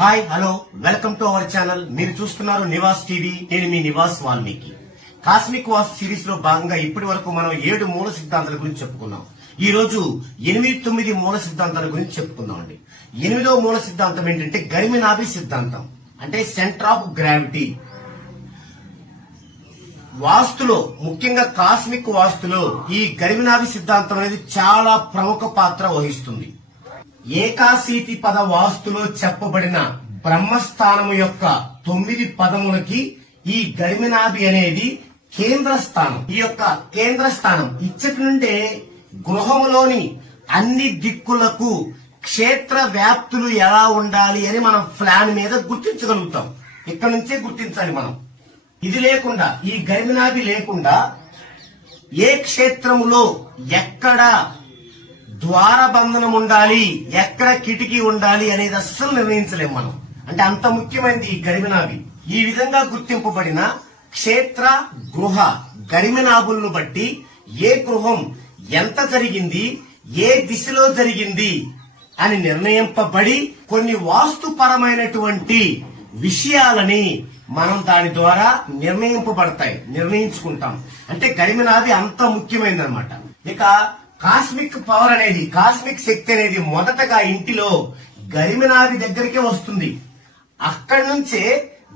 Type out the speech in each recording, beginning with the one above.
Hi hello welcome to our channel. మీరు చూస్తున్నారు Nivas TV. నేను మీ నివాస్ వాల్మీకి. కాస్మిక్ వాస్తు సిరీస్ లో భాగంగా ఇప్పటి వరకు మనం 7 మూల సిద్ధాంతాల గురించి చెప్పుకున్నాం. ఈ రోజు 8-9 మూల సిద్ధాంతాల గురించి చెప్పుకుందాం అండి. 8వ మూల సిద్ధాంతం ఏంటంటే గరిమినాభి సిద్ధాంతం, అంటే సెంటర్ ఆఫ్ గ్రావిటీ. వాస్తులో, ముఖ్యంగా కాస్మిక్ వాస్తులో ఈ గరిమినాభి సిద్ధాంతం అనేది చాలా ప్రముఖ పాత్ర వహిస్తుంది. ఏకాశీతి పద వాస్తులో చెప్పబడిన బ్రహ్మస్థానము యొక్క 9 పదములకి ఈ గరిమినాభి అనేది కేంద్ర స్థానం. ఈ యొక్క కేంద్ర స్థానం ఇచ్చటి నుండే గృహములోని అన్ని దిక్కులకు క్షేత్ర వ్యాప్తులు ఎలా ఉండాలి అని మనం ప్లాన్ మీద గుర్తించగలుగుతాం. ఇక్కడ నుంచే గుర్తించాలి మనం. ఇది లేకుండా, ఈ గరిమినాభి లేకుండా ఏ క్షేత్రములో ఎక్కడ ద్వారబంధనం ఉండాలి, ఎక్కడ కిటికీ ఉండాలి అనేది అస్సలు నిర్ణయించలేం మనం. అంటే అంత ముఖ్యమైనది ఈ గరిమినాభి. ఈ విధంగా గుర్తింపబడిన క్షేత్ర గృహ గరిమినాభులను బట్టి ఏ గృహం ఎంత జరిగింది, ఏ దిశలో జరిగింది అని నిర్ణయింపబడి కొన్ని వాస్తుపరమైనటువంటి విషయాలని మనం దాని ద్వారా నిర్ణయించుకుంటాం. అంటే గరిమినాభి అంత ముఖ్యమైనదన్నమాట. ఇక కాస్మిక్ పవర్ అనేది, కాస్మిక్ శక్తి అనేది మొదటగా ఇంటిలో గరిమినాభి దగ్గరికే వస్తుంది. అక్కడి నుంచే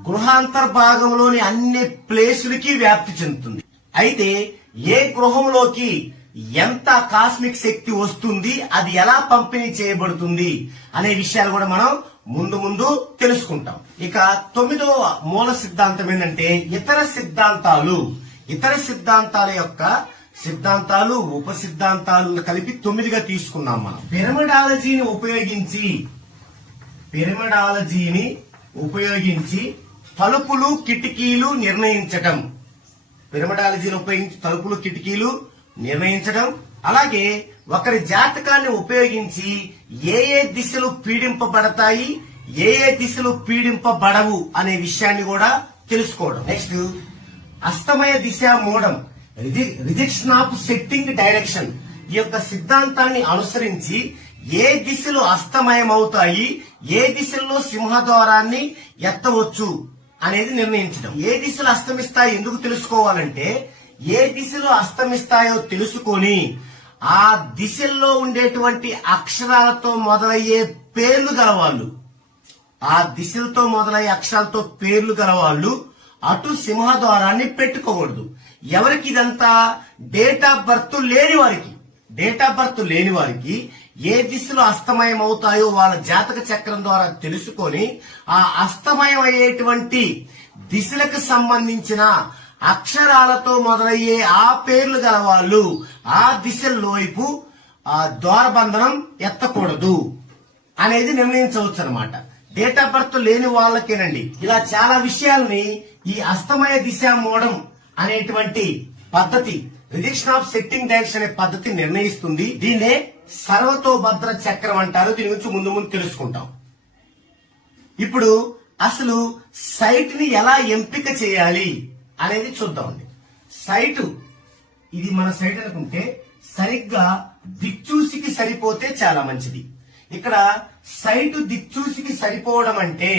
గృహాంతర్భాగంలోని అన్ని ప్లేసులకి వ్యాప్తి చెందుతుంది. అయితే ఏ గృహంలోకి ఎంత కాస్మిక్ శక్తి వస్తుంది, అది ఎలా పంపిణీ చేయబడుతుంది అనే విషయాలు కూడా మనం ముందు తెలుసుకుంటాం. ఇక 9వ మూల సిద్ధాంతం ఏంటంటే ఇతర సిద్ధాంతాల యొక్క సిద్ధాంతాలు, ఉప సిద్ధాంతాలు కలిపి 9గా తీసుకున్నాం మనం. పిరమిడాలజీని ఉపయోగించి తలుపులు కిటికీలు నిర్ణయించటం. పిరమిడాలజీని ఉపయోగించి తలుపులు కిటికీలు నిర్ణయించడం. అలాగే ఒకరి జాతకాన్ని ఉపయోగించి ఏ దిశలు పీడింపబడతాయి, ఏ దిశలు పీడింపబడవు అనే విషయాన్ని కూడా తెలుసుకోవడం. నెక్స్ట్ అస్తమయ దిశ మూడం, రిజెక్షన్ ఆఫ్ సెట్టింగ్ డైరెక్షన్. ఈ యొక్క సిద్ధాంతాన్ని అనుసరించి ఏ దిశలు అస్తమయం అవుతాయి, ఏ దిశల్లో సింహద్వారాన్ని ఎత్తవచ్చు అనేది నిర్ణయించడం. ఏ దిశలు అస్తమిస్తాయి ఎందుకు తెలుసుకోవాలంటే, ఏ దిశలు అస్తమిస్తాయో తెలుసుకొని ఆ దిశల్లో ఉండేటువంటి అక్షరాలతో మొదలయ్యే పేర్లు గలవాళ్ళు, ఆ దిశలతో మొదలయ్యే అక్షరాలతో పేర్లు గలవాళ్ళు అటు సింహద్వారాన్ని పెట్టుకోకూడదు. ఎవరికి ఇదంతా? డేట్ ఆఫ్ బర్త్ లేని వారికి ఏ దిశలో అస్తమయం అవుతాయో వాళ్ళ జాతక చక్రం ద్వారా తెలుసుకొని ఆ అస్తమయం అయ్యేటువంటి దిశలకు సంబంధించిన అక్షరాలతో మొదలయ్యే ఆ పేర్లు గల వాళ్ళు ఆ దిశల్లో వైపు ఆ ద్వారబంధనం ఎత్తకూడదు అనేది నిర్ణయించవచ్చు అనమాట. డేట్ ఆఫ్ బర్త్ లేని వాళ్ళకేనండి ఇలా చాలా విషయాల్ని ఈ అస్తమయ దిశ మోడం అనేటువంటి పద్ధతి, రిజెక్షన్ ఆఫ్ సెట్టింగ్ డైరెక్షన్ అనే పద్ధతి నిర్ణయిస్తుంది. దీన్నే సర్వతోభద్ర చక్రం అంటారు. దీని గురించి ముందు తెలుసుకుంటాం. ఇప్పుడు అసలు సైట్ ని ఎలా ఎంపిక చేయాలి అనేది చూద్దామండి. సైటు, ఇది మన సైట్ అనుకుంటే సరిగ్గా దిక్చూసికి సరిపోతే చాలా మంచిది. ఇక్కడ సైటు దిక్చూసికి సరిపోవడం అంటే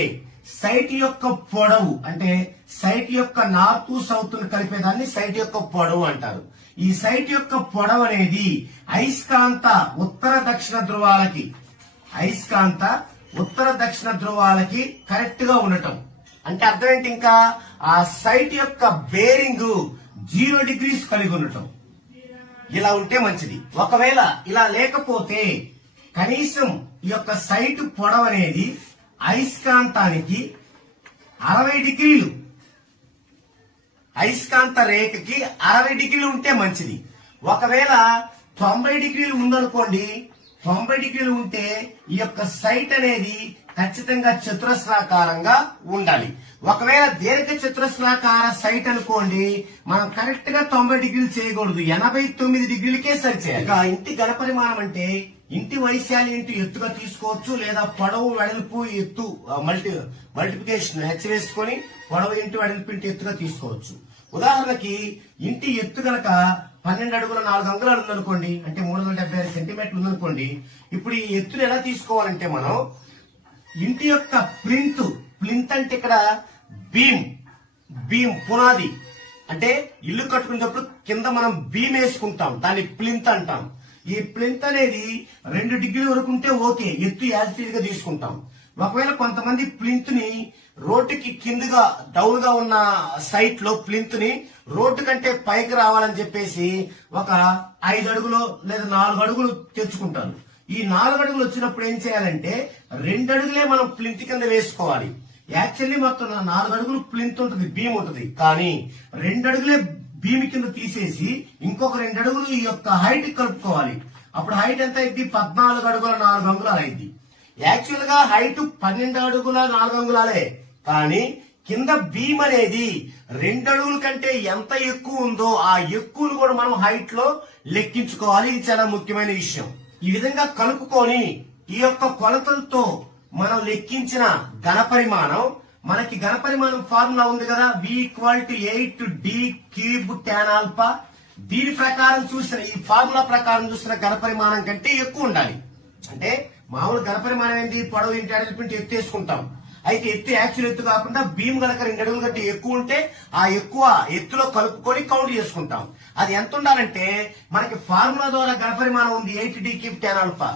సైట్ యొక్క పొడవు, అంటే సైట్ యొక్క నార్త్ సౌత్ ను కలిపేదాన్ని సైట్ యొక్క పొడవు అంటారు. ఈ సైట్ యొక్క పొడవు అనేది అయస్కాంత ఉత్తర దక్షిణ ధ్రువాలకి కరెక్ట్ గా ఉండటం. అంటే అర్థం ఏంటి? ఇంకా ఆ సైట్ యొక్క బేరింగ్ 0 degrees కలిగి ఉండటం. ఇలా ఉంటే మంచిది. ఒకవేళ ఇలా లేకపోతే కనీసం ఈ యొక్క సైట్ పొడవు అనేది అయస్కాంతానికి 60 degrees, అయస్కాంత రేఖకి 60 degrees ఉంటే మంచిది. ఒకవేళ 90 degrees ఉందనుకోండి, 90 degrees ఉంటే ఈ యొక్క సైట్ అనేది ఖచ్చితంగా చతురస్రాకారంగా ఉండాలి. ఒకవేళ దీర్ఘ చతురస్రాకార సైట్ అనుకోండి, మనం కరెక్ట్ గా 90 degrees చేయకూడదు, 89 degreesకే సరి చేయాలి. ఇక ఇంటి గణ పరిమాణం అంటే ఇంటి వైశాల్యం ఇంటి ఎత్తుగా తీసుకోవచ్చు, లేదా పొడవు వెడల్పు ఎత్తు మల్టిప్లికేషన్ హెచ్ వేసుకొని పొడవు ఇంటి వెడల్పు ఇంటి ఎత్తుగా తీసుకోవచ్చు. ఉదాహరణకి ఇంటి ఎత్తు గనక 12 అడుగుల 4 అంగుళాలు ఉందనుకోండి, అంటే 376 సెంటీమీటర్లు ఉందనుకోండి. ఇప్పుడు ఈ ఎత్తును ఎలా తీసుకోవాలంటే మనం ఇంటి యొక్క ప్లింత్ అంటే ఇక్కడ బీమ్ పునాది. అంటే ఇల్లు కట్టుకునేటప్పుడు కింద మనం బీమ్ వేసుకుంటాం, దాన్ని ప్లింత్ అంటాం. ఈ ప్లింత్ అనేది 2 డిగ్రీల వరకు ఉంటే ఓకే, ఎత్తు యాజిటీజ్ గా తీసుకుంటాం. ఒకవేళ కొంతమంది ప్లింత్ ని రోడ్డుకి కిందగా డౌన్ గా ఉన్న సైట్ లో ప్లింత్ ని రోడ్డు కంటే పైకి రావాలని చెప్పేసి ఒక 5 అడుగులు లేదా 4 అడుగులు తెచ్చుకుంటారు. ఈ 4 అడుగులు వచ్చినప్పుడు ఏం చేయాలంటే 2 అడుగులే మనం ప్లింత్ కింద వేసుకోవాలి. యాక్చువల్లీ మొత్తం 4 అడుగులు ప్లింత్ ఉంటుంది, బీమ్ ఉంటుంది. కానీ 2 అడుగులే భీమి కింద తీసేసి ఇంకొక 2 అడుగులు ఈ యొక్క హైట్ కలుపుకోవాలి. అప్పుడు హైట్ ఎంత అయింది? 14 అడుగుల 4 అంగుళాలు అయింది. యాక్చువల్ గా హైట్ 12 అడుగుల 4 అంగుళాలే, కానీ కింద బీమ్ అనేది 2 అడుగుల కంటే ఎంత ఎక్కువ ఉందో ఆ ఎక్కువను కూడా మనం హైట్ లో లెక్కించుకోవాలి. ఇది చాలా ముఖ్యమైన విషయం. ఈ విధంగా కలుపుకొని ఈ యొక్క కొలతలతో మనం లెక్కించిన ఘనపరిమాణం, మనకి ఘనపరిమాణం ఫార్ములా ఉంది కదా, V=8D³ tan ఆల్ఫా. దీని ప్రకారం చూసిన, ఈ ఫార్ములా ప్రకారం చూసిన ఘనపరిమాణం కంటే ఎక్కువ ఉండాలి. అంటే మామూలు ఘనపరిమాణం ఏంటి? పొడవు ఇంటి అడిగిపోయి ఎత్తు వేసుకుంటాం. అయితే ఎత్తు యాక్చువల్ ఎత్తు కాకుండా బీమ్ గనక 2 అడుగుల కంటే ఎక్కువ ఉంటే ఆ ఎక్కువ ఎత్తులో కలుపుకొని కౌంట్ చేసుకుంటాం. అది ఎంత ఉండాలంటే మనకి ఫార్ములా ద్వారా ఘనపరిమాణం ఉంది 8D³ tan ఆల్ఫా.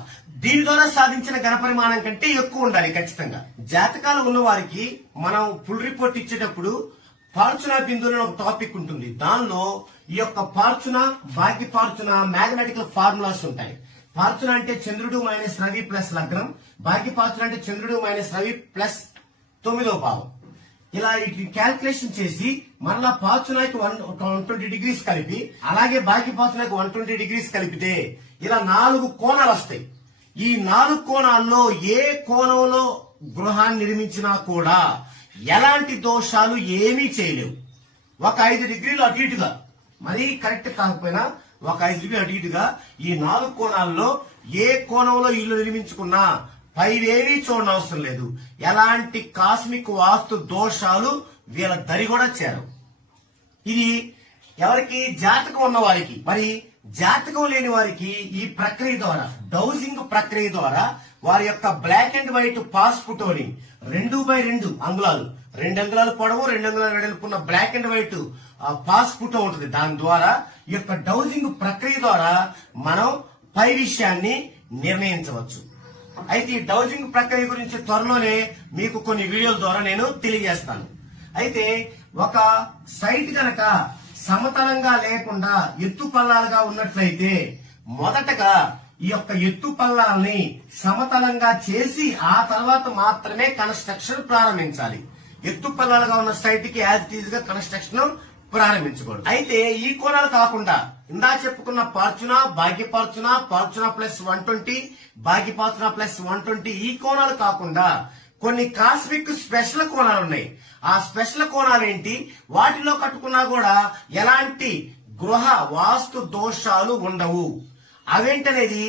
దీని ద్వారా సాధించిన ఘనపరిమాణం కంటే ఎక్కువ ఉండాలి ఖచ్చితంగా. జాతకాలు ఉన్న వారికి మనం ఫుల్ రిపోర్ట్ ఇచ్చేటప్పుడు ఫార్చునా బిందువులు ఒక టాపిక్ ఉంటుంది. దానిలో ఈ యొక్క ఫార్చునా, భాగ్య ఫార్చునా మ్యాథమెటికల్ ఫార్ములాస్ ఉంటాయి. ఫార్చునా అంటే చంద్రుడు మైనస్ రవి ప్లస్ లగ్నం, భాగ్య ఫార్చునా అంటే చంద్రుడు మైనస్ రవి ప్లస్ 9వ భావం. ఇలా వీటిని క్యాల్కులేషన్ చేసి మరలా ఫార్చునాకి 120 డిగ్రీస్ కలిపి, అలాగే భాగ్య ఫార్చునాకి 120 డిగ్రీస్ కలిపితే ఇలా 4 కోణాలు వస్తాయి. ఈ 4 కోణాల్లో ఏ కోణంలో గృహాన్ని నిర్మించినా కూడా ఎలాంటి దోషాలు ఏమీ చేయలేవు. ఒక 5 డిగ్రీలు అటు ఇటుగా, మరీ కరెక్ట్ కాకపోయినా ఒక 5 డిగ్రీలు అటు ఇటుగా ఈ 4 కోణాల్లో ఏ కోణంలో ఇల్లు నిర్మించుకున్నా పైవేమీ చూడనవసరం లేదు. ఎలాంటి కాస్మిక్ వాస్తు దోషాలు వీళ్ళ దరి కూడా చేరవు. ఇది ఎవరికి? జాతకం ఉన్న వారికి. మరి జాతకం లేని వారికి ఈ ప్రక్రియ ద్వారా, డౌజింగ్ ప్రక్రియ ద్వారా వారి యొక్క బ్లాక్ అండ్ వైట్ పాస్ ఫోటోని 2x2 అంగుళాలు, 2 అంగుళాలు పొడవు 2 అంగుళాలు వెడల్పు ఉన్న black and white pass photo ఉంటుంది. దాని ద్వారా ఈ యొక్క డౌజింగ్ ప్రక్రియ ద్వారా మనం పై విషయాన్ని నిర్ణయించవచ్చు. అయితే ఈ డౌజింగ్ ప్రక్రియ గురించి త్వరలోనే మీకు కొన్ని వీడియోల ద్వారా నేను తెలియజేస్తాను. అయితే ఒక సైట్ కనుక సమతలంగా లేకుండా ఎత్తు పల్లాలుగా ఉన్నట్లయితే మొదటగా ఈ యొక్క ఎత్తు పల్లాల్ని సమతలంగా చేసి ఆ తర్వాత మాత్రమే కన్స్ట్రక్షన్ ప్రారంభించాలి. ఎత్తు పల్లాలుగా ఉన్న సైట్ కి యాజ్ ఇట్ ఈజ్ గా కన్స్ట్రక్షన్ ప్రారంభించకూడదు. అయితే ఈ కోణాలు కాకుండా ఇందా చెప్పుకున్న ఫార్చునా, భాగ్య ఫార్చునా, ఫార్చునా ప్లస్ 120, భాగ్య ఫార్చునా ప్లస్ 120 ఈ కోణాలు కాకుండా కొన్ని కాస్మిక్ స్పెషల్ కోణాలు ఉన్నాయి. ఆ స్పెషల్ కోణాలు ఏంటి? వాటిలో కట్టుకున్నా కూడా ఎలాంటి గృహ వాస్తు దోషాలు ఉండవు. అవేంటనేది